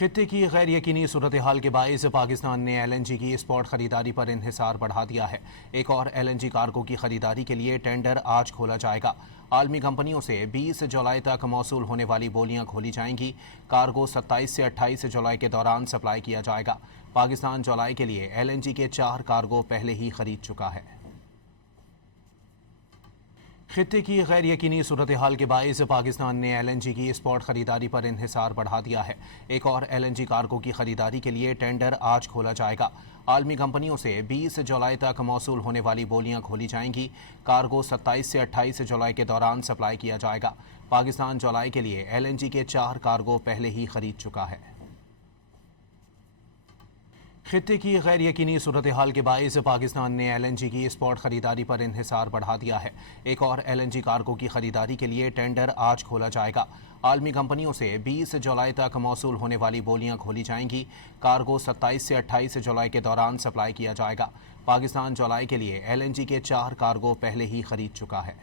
खित्ते की गैर यकीनी सूरत हाल के बायस पाकिस्तान ने LNG की स्पॉट खरीदारी पर इंहिसार बढ़ा दिया है। एक और LNG कार्गो की खरीदारी के लिए टेंडर आज खोला जाएगा। आलमी कंपनियों से 20 जुलाई तक मौसूल होने वाली बोलियां खोली जाएंगी। कार्गो 27 से 28 जुलाई के दौरान सप्लाई किया जाएगा। पाकिस्तान जुलाई के लिए LNG के 4 कार्गो पहले ही खरीद चुका है। खित्ते की गैर यकीनी सूरत हाल के बायस पाकिस्तान ने LNG की स्पॉट खरीदारी पर इंहिसार बढ़ा दिया है। एक और LNG कार्गो की खरीदारी के लिए टेंडर आज खोला जाएगा। आलमी कंपनियों से 20 जुलाई तक मौसूल होने वाली बोलियां खोली जाएंगी। कार्गो 27 से 28 जुलाई के दौरान सप्लाई किया जाएगा। पाकिस्तान जुलाई के लिए LNG के 4 कार्गो पहले ही खरीद चुका है। खित्ते की गैर यकीनी सूरत हाल के बायस पाकिस्तान ने LNG की स्पॉट खरीदारी पर इंहिसार बढ़ा दिया है। एक और LNG कार्गो की खरीदारी के लिए टेंडर आज खोला जाएगा। आलमी कंपनियों से 20 जुलाई तक मौसूल होने वाली बोलियां खोली जाएंगी। कार्गो 27 से 28 जुलाई के दौरान सप्लाई किया जाएगा। पाकिस्तान जुलाई के लिए LNG के 4 कार्गो पहले ही खरीद चुका है।